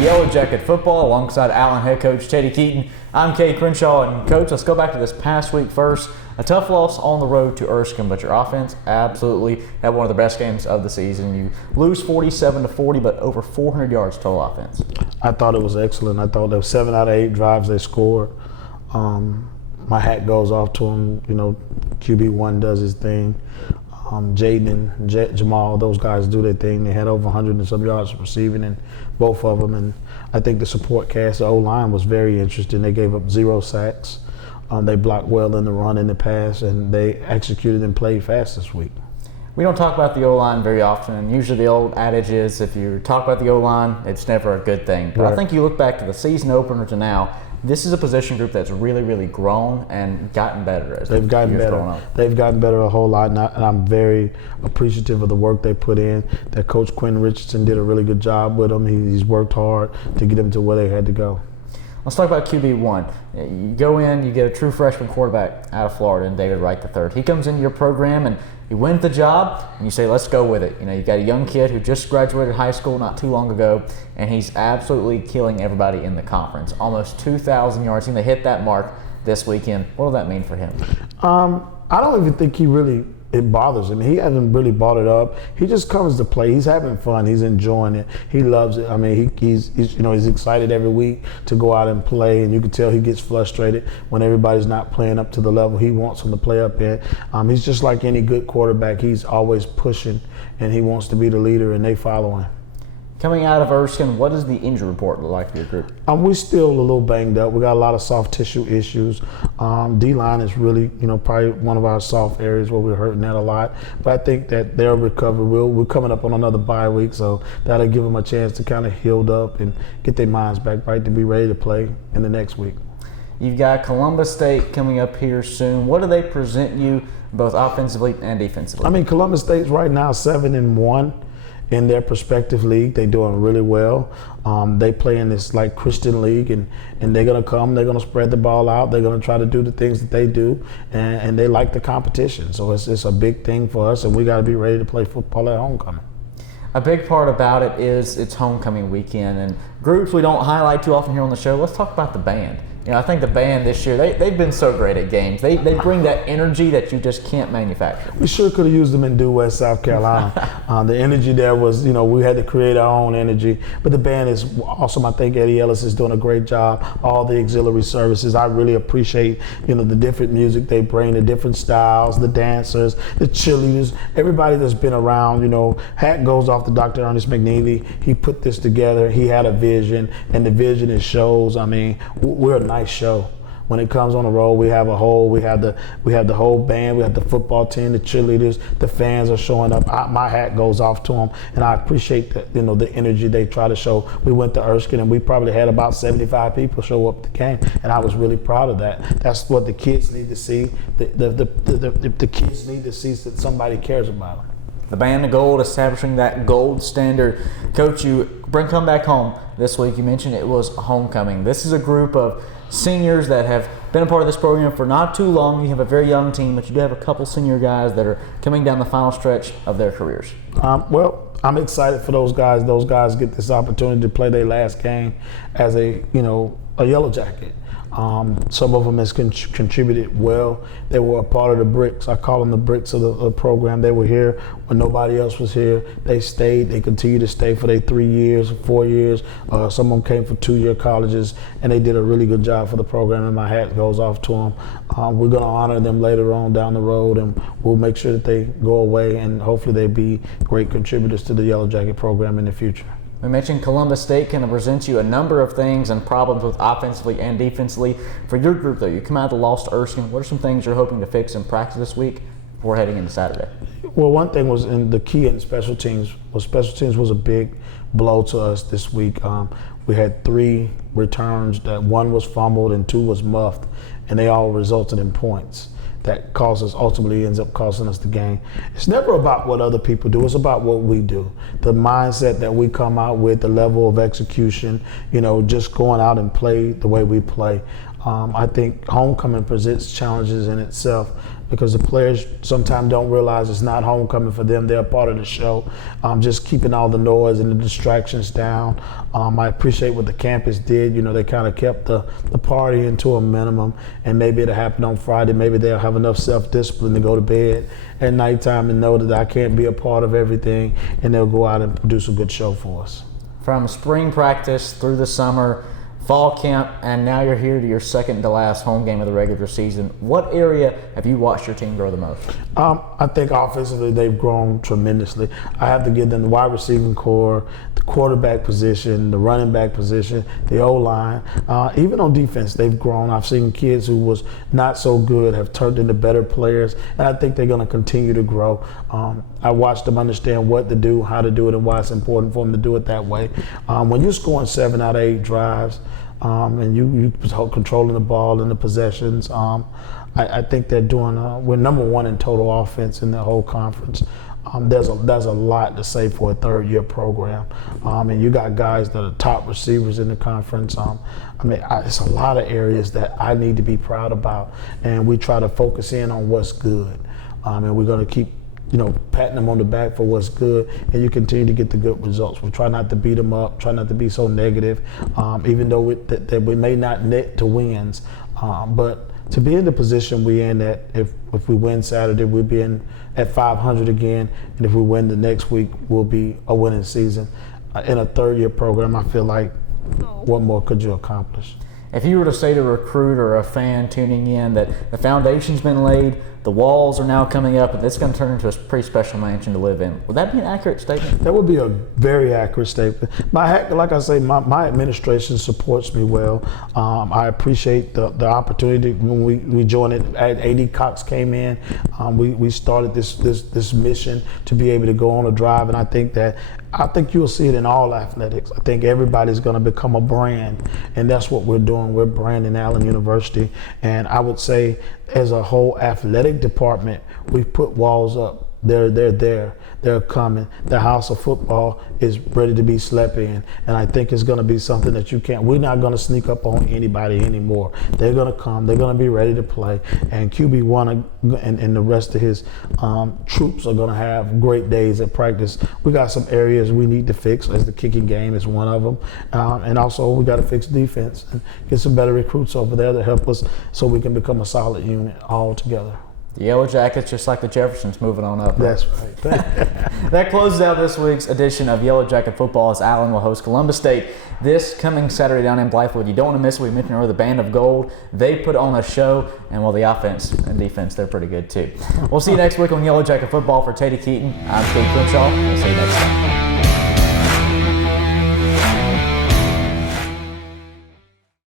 Yellow Jacket Football alongside Allen head coach Teddy Keaton. I'm Kay Crenshaw, and Coach, let's go back to this past week first. A tough loss on the road to Erskine, but your offense absolutely had one of the best games of the season. You lose 47-40, but over 400 yards total offense. I thought it was excellent. I thought there were 7 out of 8 drives they scored. My hat goes off to them. You know, QB1 does his thing. Jaden and Jamal, those guys do their thing. They had over 100 and some yards receiving in both of them. And I think the support cast, the O-line was very interesting. They gave up 0 sacks. They blocked well in the run and the pass, and they executed and played fast this week. We don't talk about the O-line very often, and usually the old adage is if you talk about the O-line, it's never a good thing. But right. I think you look back to the season opener to now, this is a position group that's really, really grown and gotten better as they've gotten better. They've gotten better a whole lot, and I'm very appreciative of the work they put in. That Coach Quinn Richardson did a really good job with them. He's worked hard to get them to where they had to go. Let's talk about QB1. You go in, you get a true freshman quarterback out of Florida, and David Wright III. He comes into your program and he wins the job, and you say, let's go with it. You know, you got a young kid who just graduated high school not too long ago, and he's absolutely killing everybody in the conference. Almost 2,000 yards. They hit that mark this weekend. What does that mean for him? I don't even think it bothers him. He hasn't really brought it up. He just comes to play. He's having fun. He's enjoying it. He loves it. I mean, he's excited every week to go out and play, and you can tell he gets frustrated when everybody's not playing up to the level he wants them to play up at. He's just like any good quarterback. He's always pushing, and he wants to be the leader, and they follow him. Coming out of Erskine, what does the injury report look like for your group? We're still a little banged up. We got a lot of soft tissue issues. D-line is really, probably one of our soft areas where we're hurting that a lot. But I think that they'll recover. We're coming up on another bye week, so that'll give them a chance to kind of heal up and get their minds back right to be ready to play in the next week. You've got Columbus State coming up here soon. What do they present you both offensively and defensively? I mean, Columbus State's right now 7-1. In their prospective league, they're doing really well. They play in this like Christian league, and they're gonna come. They're gonna spread the ball out. They're gonna try to do the things that they do, and they like the competition. So it's a big thing for us, and we got to be ready to play football at homecoming. A big part about it is it's homecoming weekend, and groups we don't highlight too often here on the show. Let's talk about the band. I think the band this year, they've been so great at games. They bring that energy that you just can't manufacture. We sure could have used them in Due West, South Carolina. The energy there was, we had to create our own energy. But the band is awesome. I think Eddie Ellis is doing a great job. All the auxiliary services, I really appreciate, the different music they bring, the different styles, the dancers, the cheerleaders, everybody that's been around. Hat goes off to Dr. Ernest McNeely. He put this together. He had a vision, and the vision is shows. I mean, we're a nice show. When it comes on the road, we have the whole band, we have the football team, the cheerleaders, the fans are showing up. My hat goes off to them, and I appreciate the energy they try to show. We went to Erskine, and we probably had about 75 people show up to the game, and I was really proud of that. That's what the kids need to see. The kids need to see that somebody cares about them. The band of gold, establishing that gold standard. Coach, you come back home this week. You mentioned it was homecoming. This is a group of seniors that have been a part of this program for not too long. You have a very young team, but you do have a couple senior guys that are coming down the final stretch of their careers. Well, I'm excited for those guys. Those guys get this opportunity to play their last game as a Yellow Jacket. Some of them has contributed well. They were a part of the bricks. I call them the bricks of the program. They were here when nobody else was here. They stayed. They continue to stay for their 3 years, 4 years. Some of them came from 2-year colleges, and they did a really good job for the program, and my hat goes off to them. We're going to honor them later on down the road, and we'll make sure that they go away, and hopefully they be great contributors to the Yellow Jacket program in the future. We mentioned Columbus State can present you a number of things and problems with offensively and defensively. For your group, though, you come out of the loss to Erskine. What are some things you're hoping to fix in practice this week before heading into Saturday? Well, one thing was the key in special teams was a big blow to us this week. We had 3 returns. That 1 was fumbled and 2 was muffed, and they all resulted in points. That ultimately ends up costing us the game. It's never about what other people do, it's about what we do. The mindset that we come out with, the level of execution, just going out and play the way we play. I think homecoming presents challenges in itself. because the players sometimes don't realize it's not homecoming for them. They're a part of the show. Just keeping all the noise and the distractions down. I appreciate what the campus did. They kind of kept the party into a minimum, and maybe it'll happen on Friday. Maybe they'll have enough self-discipline to go to bed at nighttime and know that I can't be a part of everything, and they'll go out and produce a good show for us. From spring practice through the summer, fall camp, and now you're here to your second to last home game of the regular season. What area have you watched your team grow the most? I think offensively they've grown tremendously. I have to give them the wide receiving core, the quarterback position, the running back position, the O-line. Even on defense, they've grown. I've seen kids who was not so good have turned into better players, and I think they're going to continue to grow. I watched them understand what to do, how to do it, and why it's important for them to do it that way. When you're scoring 7 out of 8 drives, and you controlling the ball and the possessions, I think they're doing. We're number 1 in total offense in the whole conference. There's a lot to say for a third-year program, and you got guys that are top receivers in the conference. It's a lot of areas that I need to be proud about, and we try to focus in on what's good, and we're going to keep patting them on the back for what's good, and you continue to get the good results. We try not to beat them up, try not to be so negative, even though that we may not net to wins. But to be in the position we're in, that if we win Saturday, we'll be at 500 again, and if we win the next week, we'll be a winning season. In a third-year program, I feel like, what more could you accomplish? If you were to say to a recruit or a fan tuning in that the foundation's been laid, the walls are now coming up, and it's going to turn into a pretty special mansion to live in, would that be an accurate statement? That would be a very accurate statement. Like I say, my administration supports me well. I appreciate the opportunity when we joined it. A.D. Cox came in. We started this mission to be able to go on a drive, and I think you'll see it in all athletics. I think everybody's going to become a brand, and that's what we're doing. We're branding Allen University, and I would say as a whole athletic department, we've put walls up. They're there. They're coming. The house of football is ready to be slept in, and I think it's going to be something that we're not going to sneak up on anybody anymore. They're going to come. They're going to be ready to play, and QB1 and the rest of his troops are going to have great days at practice. We got some areas we need to fix, as the kicking game is one of them, and also we got to fix defense and get some better recruits over there to help us so we can become a solid unit all together. The Yellow Jackets, just like the Jeffersons, moving on up. That's right. That closes out this week's edition of Yellow Jacket Football, as Allen will host Columbus State this coming Saturday down in Blythewood. You don't want to miss it. We mentioned earlier the Band of Gold. They put on a show, and the offense and defense, they're pretty good too. We'll see you next week on Yellow Jacket Football. For Teddy Keaton, I'm Steve Crenshaw. We'll see you next time.